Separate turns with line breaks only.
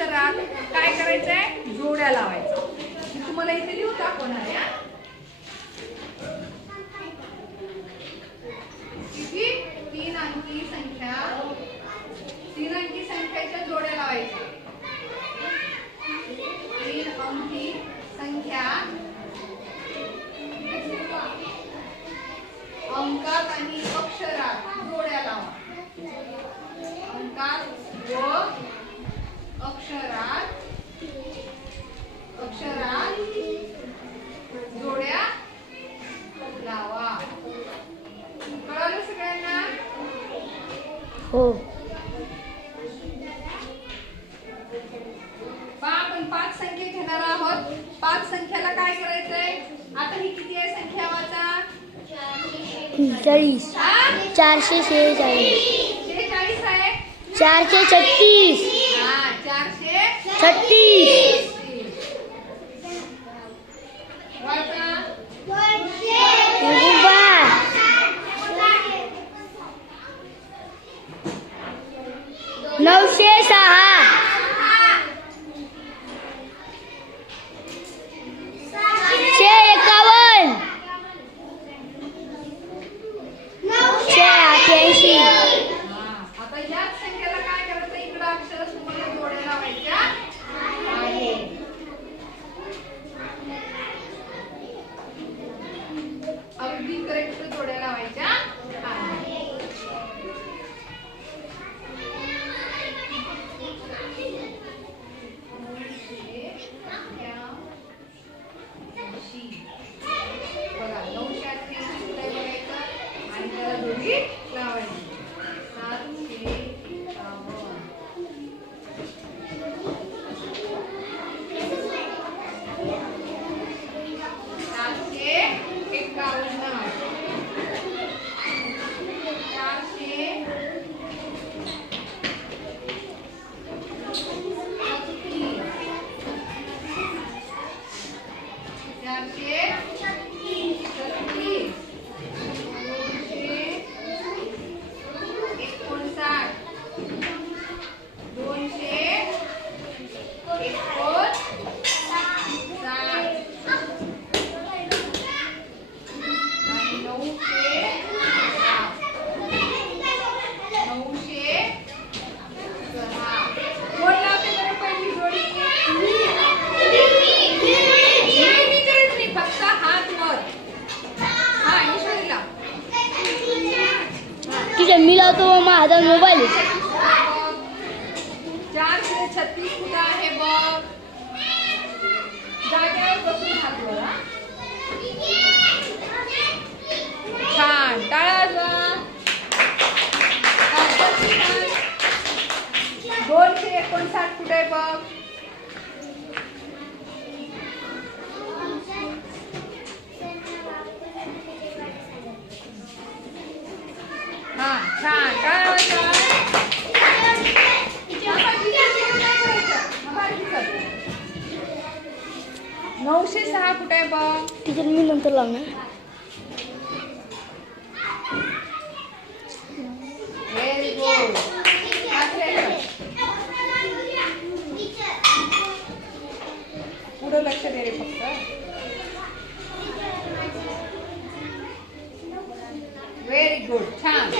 अक्षरात काय करायचंय? जोड्या लावायचं मी तुम्हाला इथे लिहून दाखवणार आहे तीन अंकी संख्या. तीन अंकी संख्याच्या जोड्या लावायच्या. तीन अंकी संख्या.
हो.
आपण पाच संख्या घेणार आहोत. पाच संख्याला काय करायचंय? आता ही किती आहे संख्या वाचा?
चाळीस.
हा?
चारशे शेहेचाळीस.
शेहेचाळीस आहे.
चारशे छत्तीस.
हा चारशे
छत्तीस
वाचा
उभा नऊशे सहा. शे एकावन्न. शे अठ्याऐंशी
आता याच काय करायचं इकडं अक्षर तुम्हाला जोड्या लावायच्या आहे. अगदी करेक्ट जोड्या लावायच्या. मी
लावतो माझा मोबाईल
छत्तीस कुठं आहे बघ. जागेवर बसून हात छान. टाळा दोनशे एकोणसाठ कुठे आहे बघ. हा छान. नऊशे सहा कुठे आहे बघ
टीचर मी नंतर लावणार.
व्हेरी गुड पुढं लक्ष दे रे फक्त. व्हेरी गुड छान.